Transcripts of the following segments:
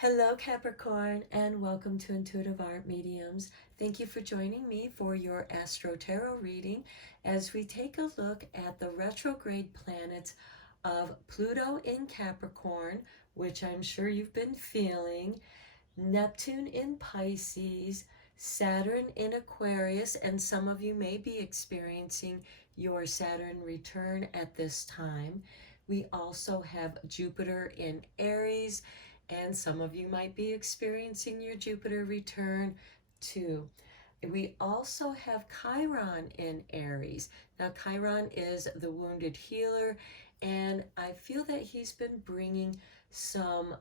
Hello Capricorn, and welcome to Intuitive Art Mediums. Thank you for joining me for your Astro-Tarot reading as we take a look at the retrograde planets of Pluto in Capricorn, which I'm sure you've been feeling, Neptune in Pisces, Saturn in Aquarius, and some of you may be experiencing your Saturn return at this time. We also have Jupiter in Aries, and some of you might be experiencing your Jupiter return too. We also have Chiron in Aries. Now, Chiron is the wounded healer, and I feel that he's been bringing some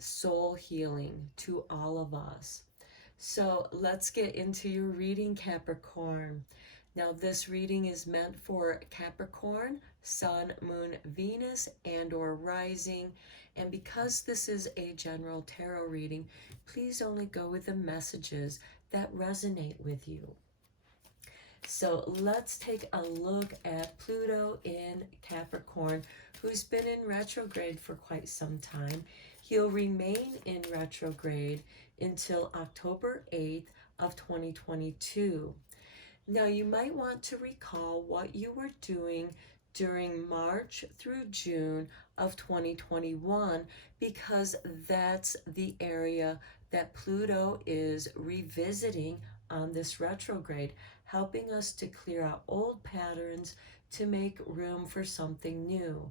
soul healing to all of us. So let's get into your reading, Capricorn. Now, this reading is meant for Capricorn, Sun, Moon, Venus, and or rising. And because this is a general tarot reading, please only go with the messages that resonate with you. So let's take a look at Pluto in Capricorn, who's been in retrograde for quite some time. He'll remain in retrograde until October 8th of 2022. Now, you might want to recall what you were doing during March through June of 2021, because that's the area that Pluto is revisiting on this retrograde, helping us to clear out old patterns to make room for something new.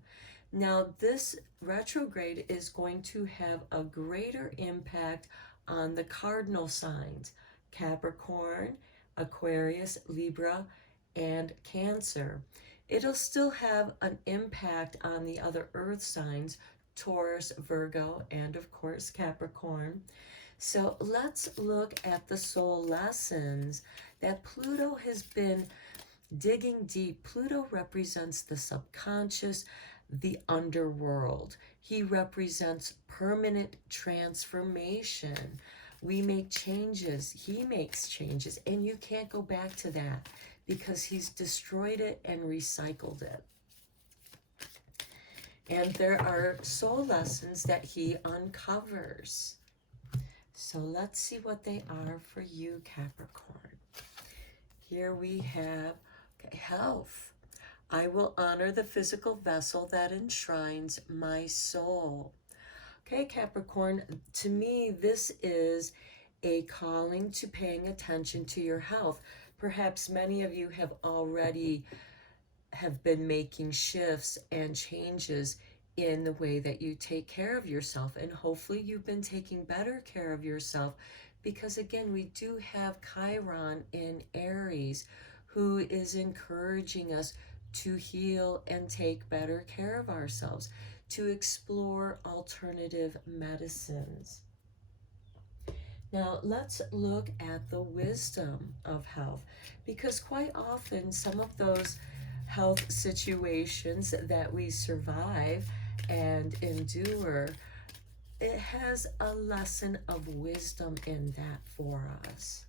Now, this retrograde is going to have a greater impact on the cardinal signs, Capricorn, Aquarius, Libra, and Cancer. It'll still have an impact on the other earth signs, Taurus, Virgo, and of course Capricorn. So let's look at the soul lessons that Pluto has been digging deep. Pluto represents the subconscious, the underworld. He represents permanent transformation. We make changes, he makes changes, and you can't go back to that because he's destroyed it and recycled it. And there are soul lessons that he uncovers. So let's see what they are for you, Capricorn. Here we have health. I will honor the physical vessel that enshrines my soul. Okay, Capricorn, to me, this is a calling to paying attention to your health. Perhaps many of you have already been making shifts and changes in the way that you take care of yourself. And hopefully you've been taking better care of yourself, because again, we do have Chiron in Aries, who is encouraging us to heal and take better care of ourselves, to explore alternative medicines. Now, let's look at the wisdom of health, because quite often some of those health situations that we survive and endure, it has a lesson of wisdom in that for us.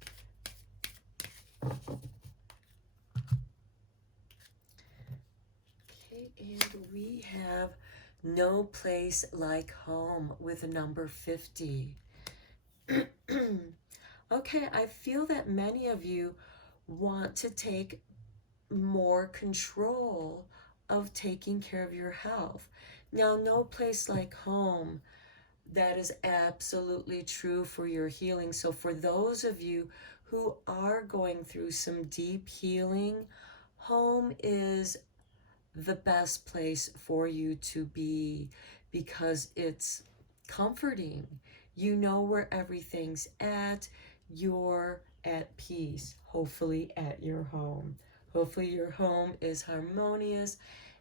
Okay, and we have no place like home with a number 50. Okay, I feel that many of you want to take more control of taking care of your health. Now, no place like home, that is absolutely true for your healing. So for those of you who are going through some deep healing, home is the best place for you to be, because it's comforting. You know where everything's at. You're at peace, hopefully at your home. Hopefully your home is harmonious.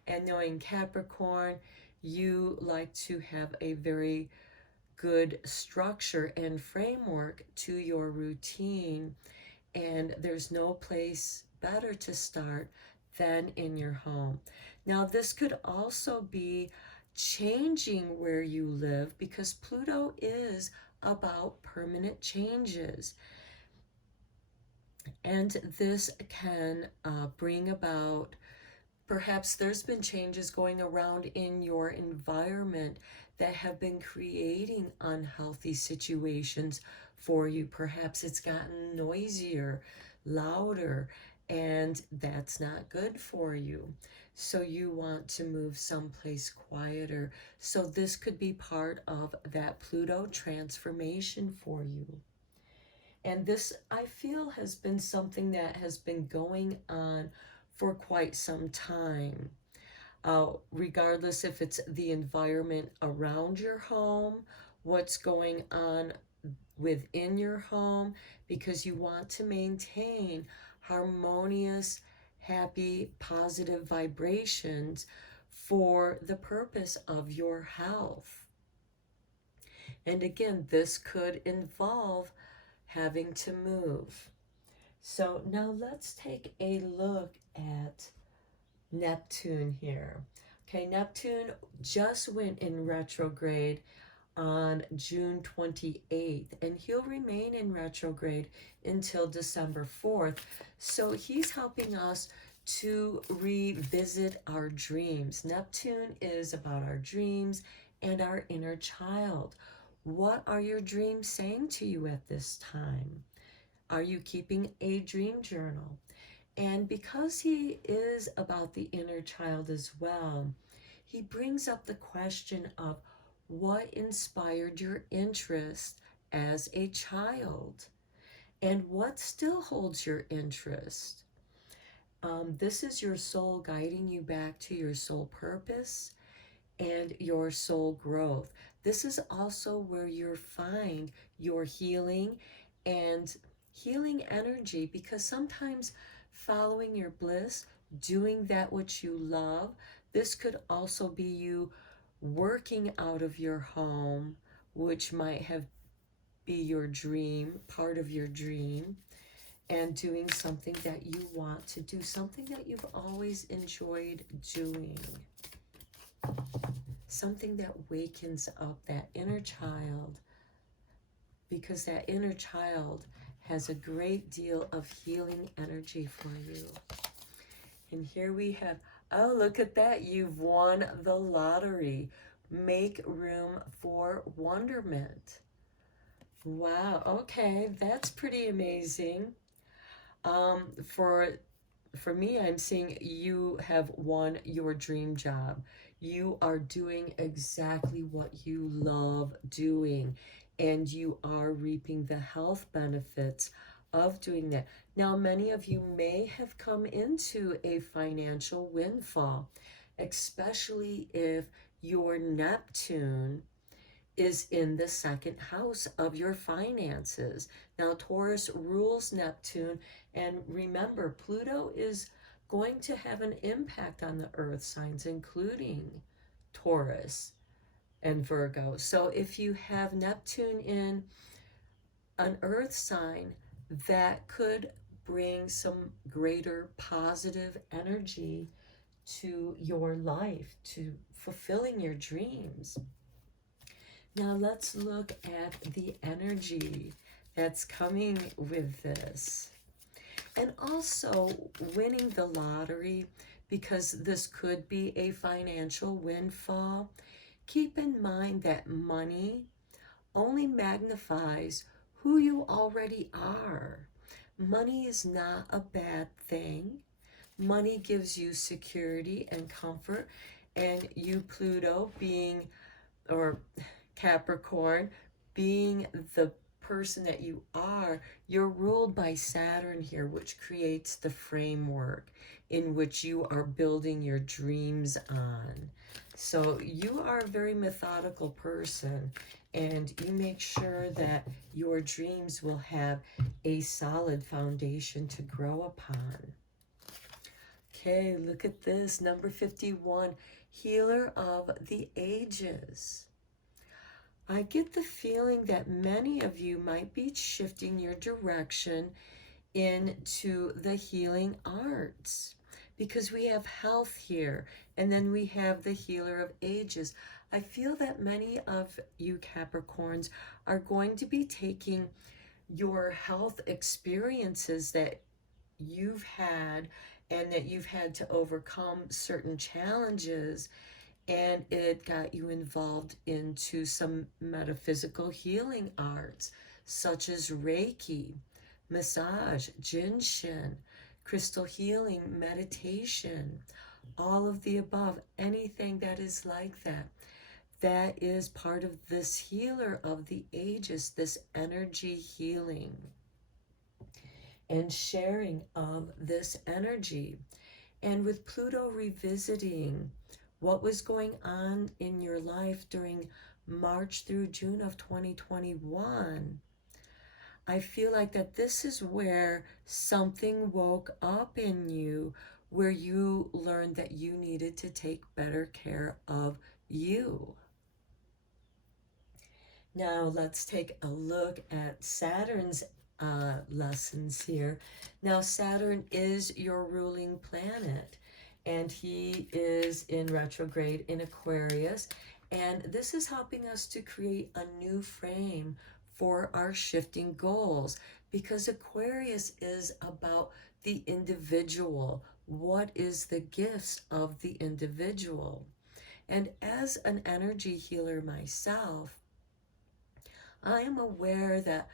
And knowing Capricorn, you like to have a very good structure and framework to your routine. And there's no place better to start than in your home. Now, this could also be changing where you live, because Pluto is about permanent changes. And this can bring about, perhaps there's been changes going around in your environment that have been creating unhealthy situations for you. Perhaps it's gotten noisier, louder, and that's not good for you. So you want to move someplace quieter. So this could be part of that Pluto transformation for you. And this, I feel, has been something that has been going on for quite some time. Regardless if it's the environment around your home, what's going on within your home, because you want to maintain harmonious, happy, positive vibrations for the purpose of your health. And again, this could involve having to move. So now let's take a look at Neptune here. Okay, Neptune just went in retrograde on June 28th, and he'll remain in retrograde until December 4th. So he's helping us to revisit our dreams. Neptune is about our dreams and our inner child. What are your dreams saying to you at this time? Are you keeping a dream journal? And because he is about the inner child as well, he brings up the question of what inspired your interest as a child and what still holds your interest. This is your soul guiding you back to your soul purpose and your soul growth. This is also where you find your healing and healing energy, because sometimes following your bliss, doing that which you love, this could also be you working out of your home, which might have be your dream, part of your dream, and doing something that you want to do, something that you've always enjoyed doing. Something that wakens up that inner child, because that inner child has a great deal of healing energy for you. And here we have, oh, look at that. You've won the lottery. Make room for wonderment. Wow. Okay. That's pretty amazing. For me, I'm seeing you have won your dream job. You are doing exactly what you love doing, and you are reaping the health benefits of doing that. Now, many of you may have come into a financial windfall, especially if your Neptune is in the second house of your finances. Now, Taurus rules Neptune, and remember, Pluto is going to have an impact on the earth signs, including Taurus and Virgo. So if you have Neptune in an earth sign, that could bring some greater positive energy to your life, to fulfilling your dreams. Now let's look at the energy that's coming with this. And also winning the lottery, because this could be a financial windfall. Keep in mind that money only magnifies who you already are. Money is not a bad thing. Money gives you security and comfort. And you, Pluto, being, or Capricorn, being the person that you are, you're ruled by Saturn here, which creates the framework in which you are building your dreams on. So you are a very methodical person, and you make sure that your dreams will have a solid foundation to grow upon. Okay, look at this, number 51, healer of the ages. I get the feeling that many of you might be shifting your direction into the healing arts, because we have health here, and then we have the healer of ages. I feel that many of you Capricorns are going to be taking your health experiences that you've had and that you've had to overcome certain challenges, and it got you involved into some metaphysical healing arts such as Reiki, massage, Jinshin, crystal healing, meditation, all of the above, anything that is like that. That is part of this healer of the ages, this energy healing and sharing of this energy. And with Pluto revisiting what was going on in your life during March through June of 2021, I feel like that this is where something woke up in you, where you learned that you needed to take better care of you. Now let's take a look at Saturn's lessons here. Now Saturn is your ruling planet, and he is in retrograde in Aquarius, and this is helping us to create a new frame for our shifting goals, because Aquarius is about the individual. What is the gifts of the individual? And as an energy healer myself, I am aware that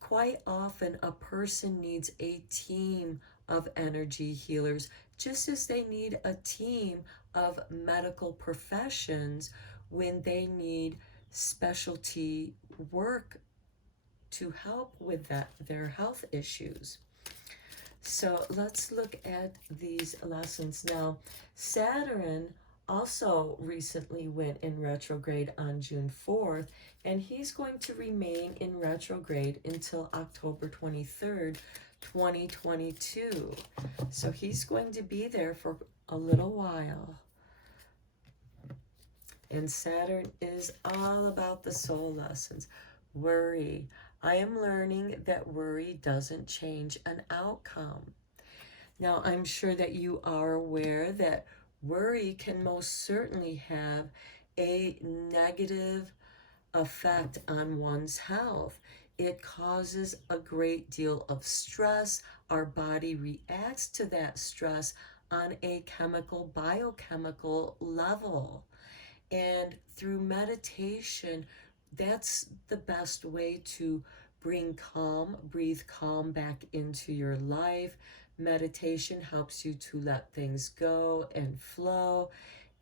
quite often a person needs a team of energy healers, just as they need a team of medical professions when they need specialty work to help with their health issues. So let's look at these lessons. Now, Saturn also recently went in retrograde on June 4th, and he's going to remain in retrograde until October 23rd, 2022. So he's going to be there for a little while. And Saturn is all about the soul lessons. Worry. I am learning that worry doesn't change an outcome. Now, I'm sure that you are aware that worry can most certainly have a negative effect on one's health. It causes a great deal of stress. Our body reacts to that stress on a chemical, biochemical level. And through meditation, that's the best way to bring calm, breathe calm back into your life. Meditation helps you to let things go and flow,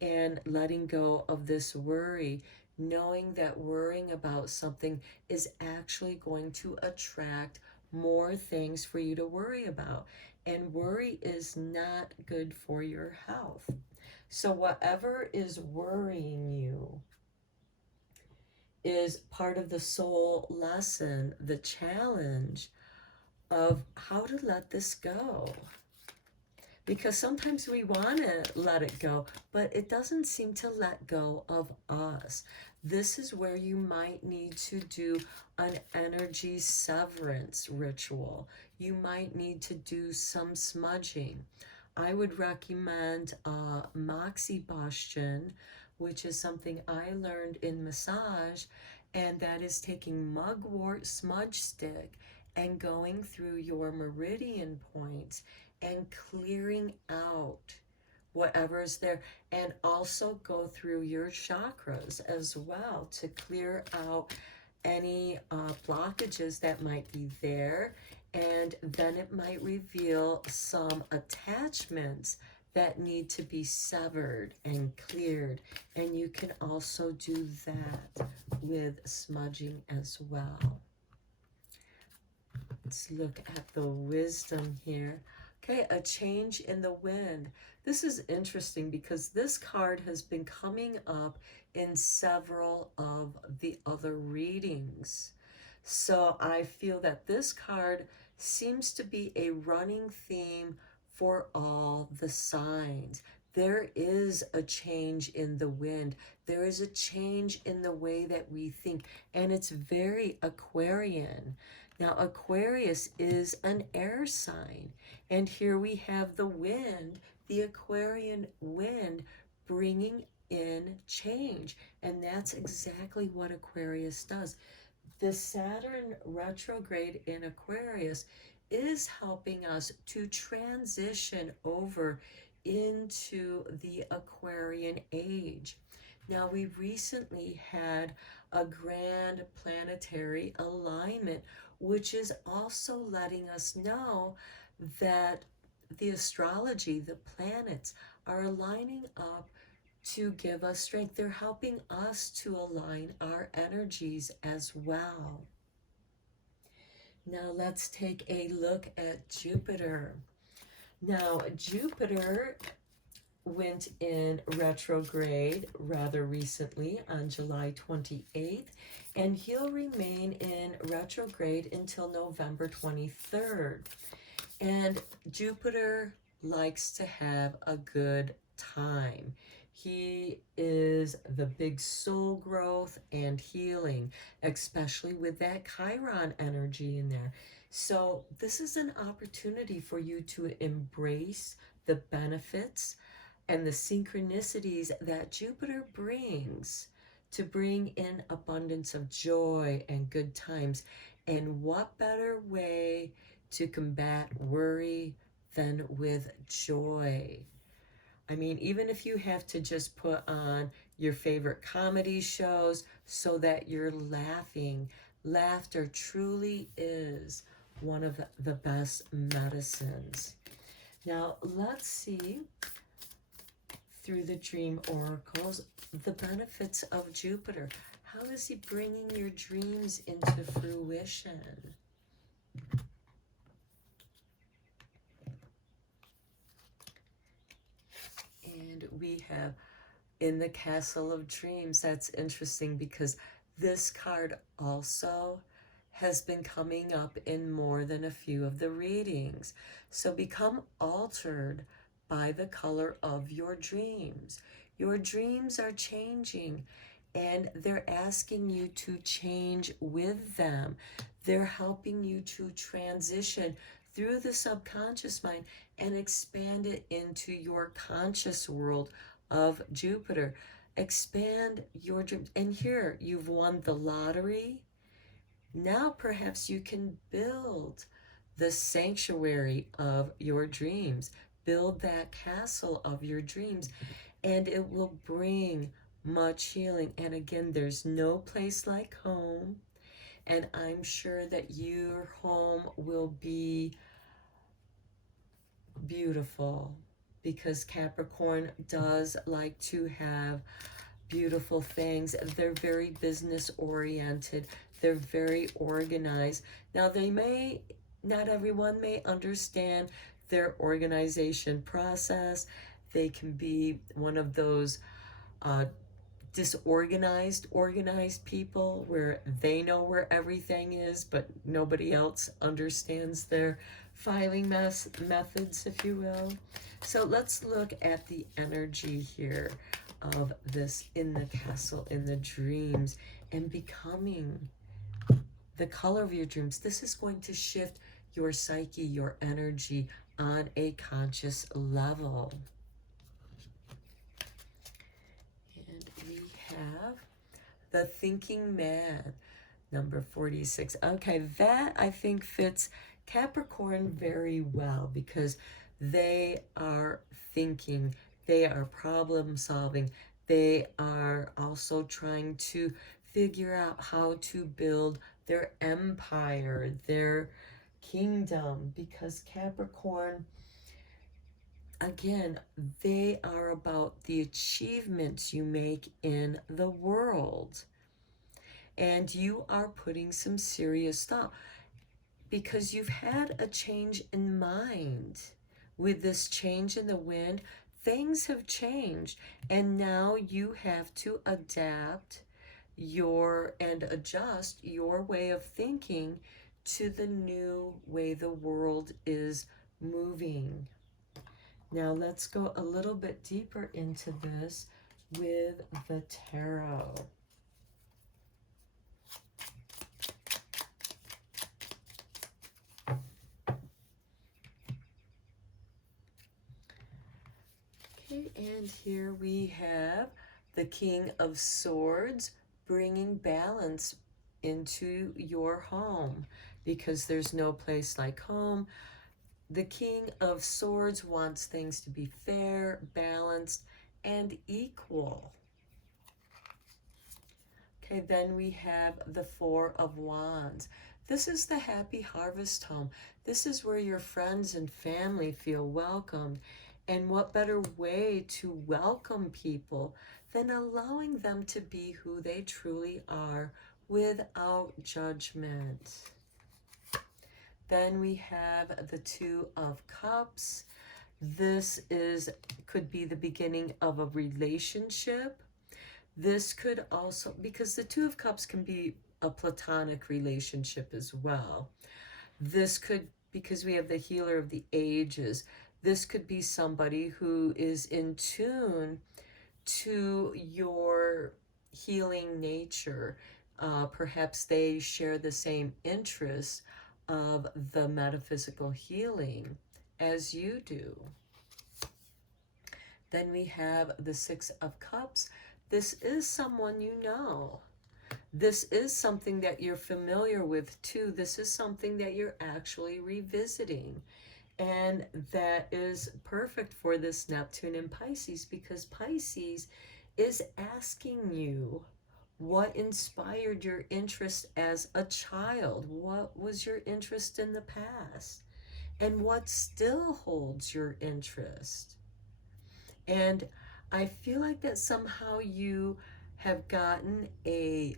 and letting go of this worry, knowing that worrying about something is actually going to attract more things for you to worry about. And worry is not good for your health. So whatever is worrying you is part of the soul lesson, the challenge of how to let this go. Because sometimes we want to let it go, but it doesn't seem to let go of us. This is where you might need to do an energy severance ritual. You might need to do some smudging. I would recommend moxibustion, which is something I learned in massage, and that is taking mugwort smudge stick and going through your meridian points and clearing out whatever is there, and also go through your chakras as well to clear out any blockages that might be there. And then it might reveal some attachments that need to be severed and cleared. And you can also do that with smudging as well. Let's look at the wisdom here. Okay, a change in the wind. This is interesting because this card has been coming up in several of the other readings. So I feel that this card seems to be a running theme for all the signs. There is a change in the wind. There is a change in the way that we think, and it's very Aquarian. Now, Aquarius is an air sign, and here we have the wind, the Aquarian wind, bringing in change, and that's exactly what Aquarius does. The Saturn retrograde in Aquarius is helping us to transition over into the Aquarian age. Now, we recently had a grand planetary alignment, which is also letting us know that the astrology, the planets, are aligning up to give us strength. They're helping us to align our energies as well. Now let's take a look at Jupiter. Now, Jupiter went in retrograde rather recently on July 28th, and he'll remain in retrograde until November 23rd. And Jupiter likes to have a good time. He is the big soul growth and healing, especially with that Chiron energy in there. So this is an opportunity for you to embrace the benefits and the synchronicities that Jupiter brings, to bring in abundance of joy and good times. And what better way to combat worry than with joy? I mean, even if you have to just put on your favorite comedy shows so that you're laughing, laughter truly is one of the best medicines. Now, let's see, through the dream oracles, the benefits of Jupiter. How is he bringing your dreams into fruition? And we have in the Castle of Dreams. That's interesting because this card also has been coming up in more than a few of the readings. So become altered by the color of your dreams. Your dreams are changing, and they're asking you to change with them. They're helping you to transition through the subconscious mind and expand it into your conscious world of Jupiter. Expand your dreams. And here, you've won the lottery. Now perhaps you can build the sanctuary of your dreams. Build that castle of your dreams, and it will bring much healing. And again, there's no place like home. And I'm sure that your home will be beautiful, because Capricorn does like to have beautiful things. They're very business oriented. They're very organized. Now, not everyone may understand their organization process. They can be one of those organized people where they know where everything is, but nobody else understands their filing methods, if you will. So let's look at the energy here of this in the castle, in the dreams, and becoming the color of your dreams. This is going to shift your psyche, your energy on a conscious level. And we have the Thinking Man, number 46. Okay, that I think fits Capricorn very well, because they are thinking, they are problem solving, they are also trying to figure out how to build their empire, their kingdom, because Capricorn, again, they are about the achievements you make in the world. And you are putting some serious thought, because you've had a change in mind. With this change in the wind, things have changed, and now you have to adapt and adjust your way of thinking to the new way the world is moving. Now let's go a little bit deeper into this with the tarot. Okay, and here we have the King of Swords, bringing balance into your home, because there's no place like home. the King of Swords wants things to be fair, balanced, and equal. Okay, then we have the Four of Wands. This is the happy harvest home. This is where your friends and family feel welcomed. And what better way to welcome people than allowing them to be who they truly are without judgment. Then we have the Two of Cups. This could be the beginning of a relationship. This could also, because the Two of Cups can be a platonic relationship as well. This could, because we have the Healer of the Ages, this could be somebody who is in tune to your healing nature. Perhaps they share the same interests of the metaphysical healing as you do. Then we have the Six of Cups. This is someone you know. This is something that you're familiar with too. This is something that you're actually revisiting. And that is perfect for this Neptune in Pisces, because Pisces is asking you what inspired your interest as a child. What was your interest in the past? And what still holds your interest? And I feel like that somehow you have gotten a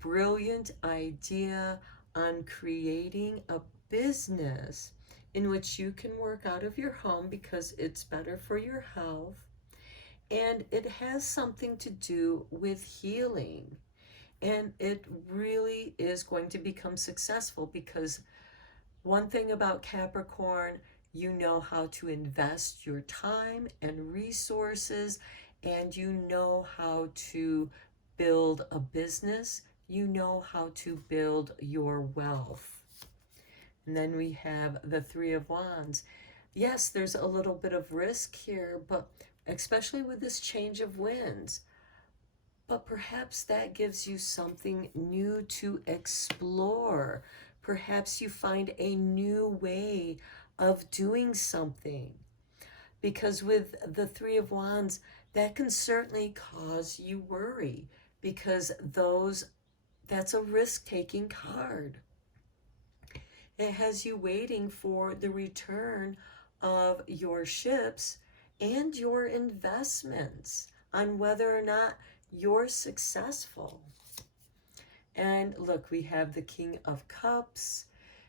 brilliant idea on creating a business in which you can work out of your home because it's better for your health. And it has something to do with healing. And it really is going to become successful, because one thing about Capricorn, you know how to invest your time and resources, and you know how to build a business. You know how to build your wealth. And then we have the Three of Wands. Yes, there's a little bit of risk here, but especially with this change of winds. But perhaps that gives you something new to explore. Perhaps you find a new way of doing something. Because with the Three of Wands, that can certainly cause you worry, because that's a risk-taking card. It has you waiting for the return of your ships and your investments on whether or not you're successful. And look, we have the King of Cups.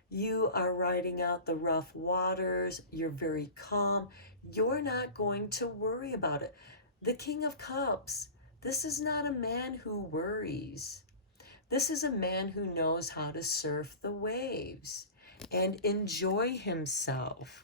You are riding out the rough waters. You're very calm. You're not going to worry about it. The King of Cups, this is not a man who worries. This is a man who knows how to surf the waves and enjoy himself.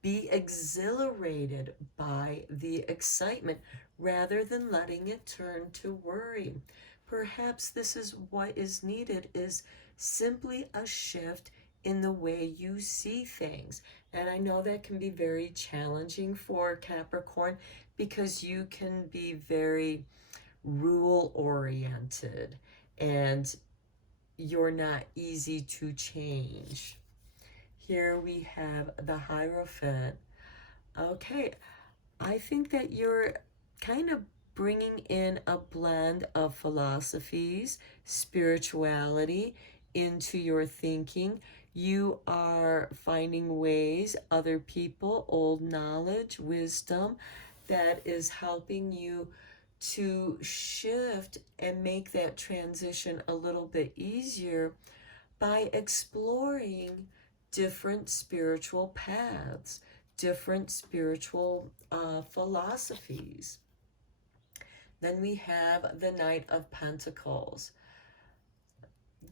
Be exhilarated by the excitement rather than letting it turn to worry. Perhaps this is what is needed, is simply a shift in the way you see things. And I know that can be very challenging for Capricorn, because you can be very rule-oriented and you're not easy to change. Here we have the Hierophant. Okay, I think that you're kind of bringing in a blend of philosophies, spirituality into your thinking. You are finding ways, other people, old knowledge, wisdom, that is helping you to shift and make that transition a little bit easier by exploring different spiritual paths, different spiritual philosophies. Then we have the Knight of Pentacles.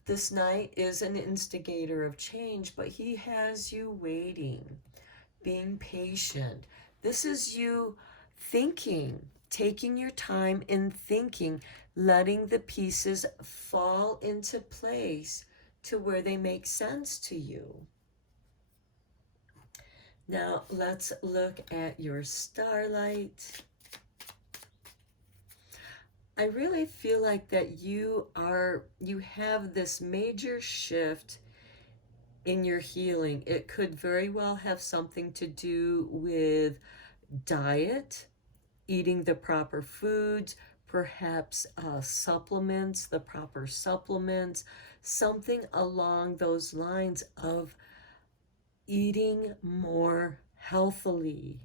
This knight is an instigator of change, but he has you waiting, being patient. This is you thinking, taking your time in thinking, letting the pieces fall into place to where they make sense to you. Now let's look at your starlight. I really feel like that you have this major shift in your healing. It could very well have something to do with diet, eating the proper foods, perhaps supplements, the proper supplements, something along those lines of eating more healthily.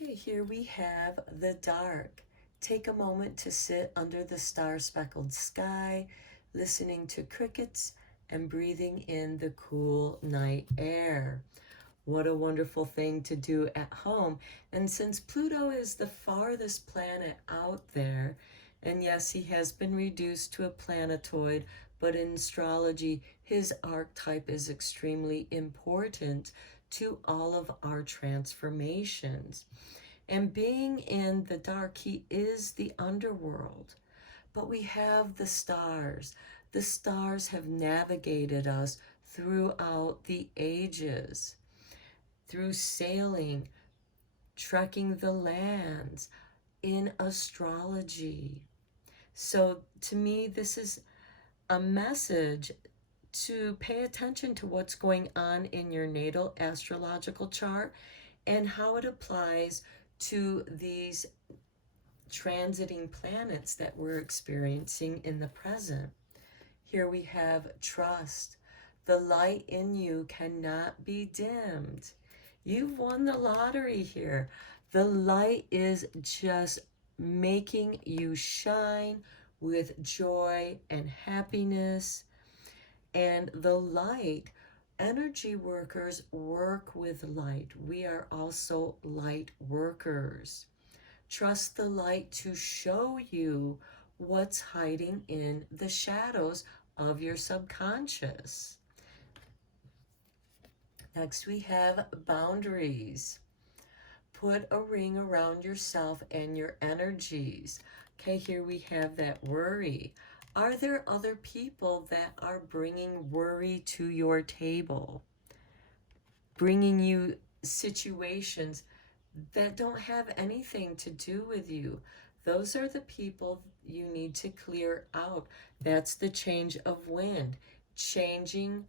Okay, here we have the dark. Take a moment to sit under the star-speckled sky, listening to crickets and breathing in the cool night air. What a wonderful thing to do at home. And since Pluto is the farthest planet out there, and yes, he has been reduced to a planetoid, but in astrology, his archetype is extremely important to all of our transformations. And being in the dark, he is the underworld. But we have the stars. The stars have navigated us throughout the ages, through sailing, trekking the lands, in astrology. So to me, this is a message to pay attention to what's going on in your natal astrological chart and how it applies to these transiting planets that we're experiencing in the present. Here we have trust. The light in you cannot be dimmed. You've won the lottery here. The light is just making you shine with joy and happiness. And the light, energy workers work with light. We are also light workers. Trust the light to show you what's hiding in the shadows of your subconscious. Next, we have boundaries. Put a ring around yourself and your energies. Okay, here we have that worry. Are there other people that are bringing worry to your table? Bringing you situations that don't have anything to do with you? Those are the people you need to clear out. That's the change of wind, changing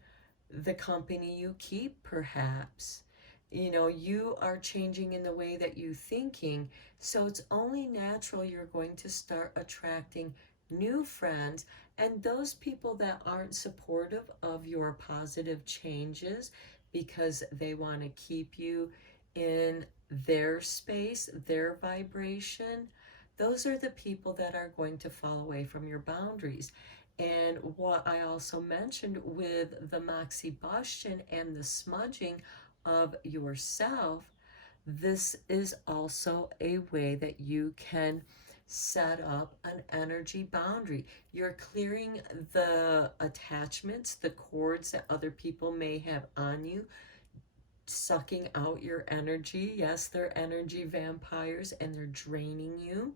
the company you keep, perhaps. You know, you are changing in the way that you're thinking, so it's only natural you're going to start attracting new friends, and those people that aren't supportive of your positive changes because they want to keep you in their space, their vibration, those are the people that are going to fall away from your boundaries. And what I also mentioned with the moxibustion and the smudging of yourself, this is also a way that you can set up an energy boundary. You're clearing the attachments, the cords that other people may have on you, sucking out your energy. Yes, they're energy vampires and they're draining you,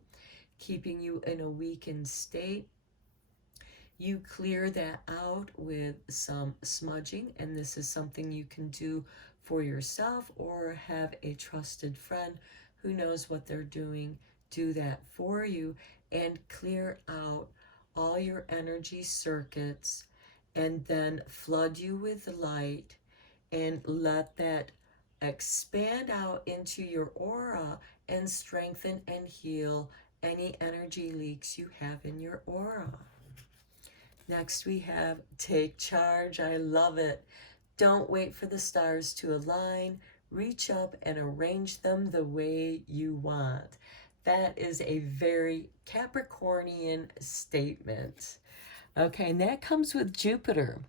keeping you in a weakened state. You clear that out with some smudging, and this is something you can do for yourself or have a trusted friend who knows what they're doing do that for you, and clear out all your energy circuits, and then flood you with light and let that expand out into your aura and strengthen and heal any energy leaks you have in your aura. Next, we have take charge. I love it. Don't wait for the stars to align. Reach up and arrange them the way you want. That is a very Capricornian statement. Okay, and that comes with Jupiter.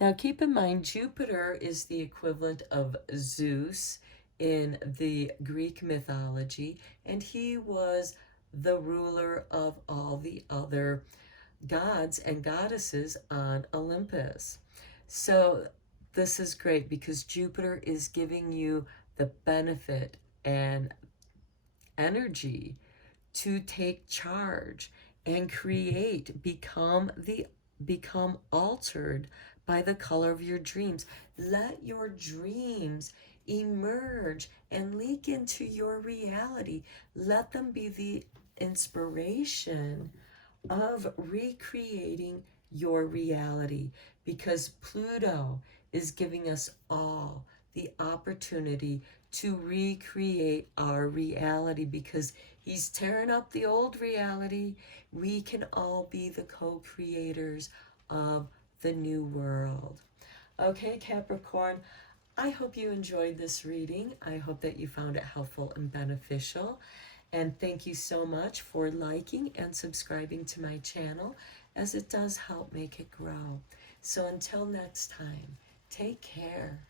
Now, keep in mind, Jupiter is the equivalent of Zeus in the Greek mythology, and he was the ruler of all the other gods and goddesses on Olympus. So this is great because Jupiter is giving you the benefit and energy to take charge and create, become altered by the color of your dreams. Let your dreams emerge and leak into your reality. Let them be the inspiration of recreating your reality, because Pluto is giving us all the opportunity to recreate our reality, because he's tearing up the old reality. We can all be the co-creators of the new world. Okay, Capricorn, I hope you enjoyed this reading. I hope that you found it helpful and beneficial. And thank you so much for liking and subscribing to my channel, as it does help make it grow. So until next time, take care.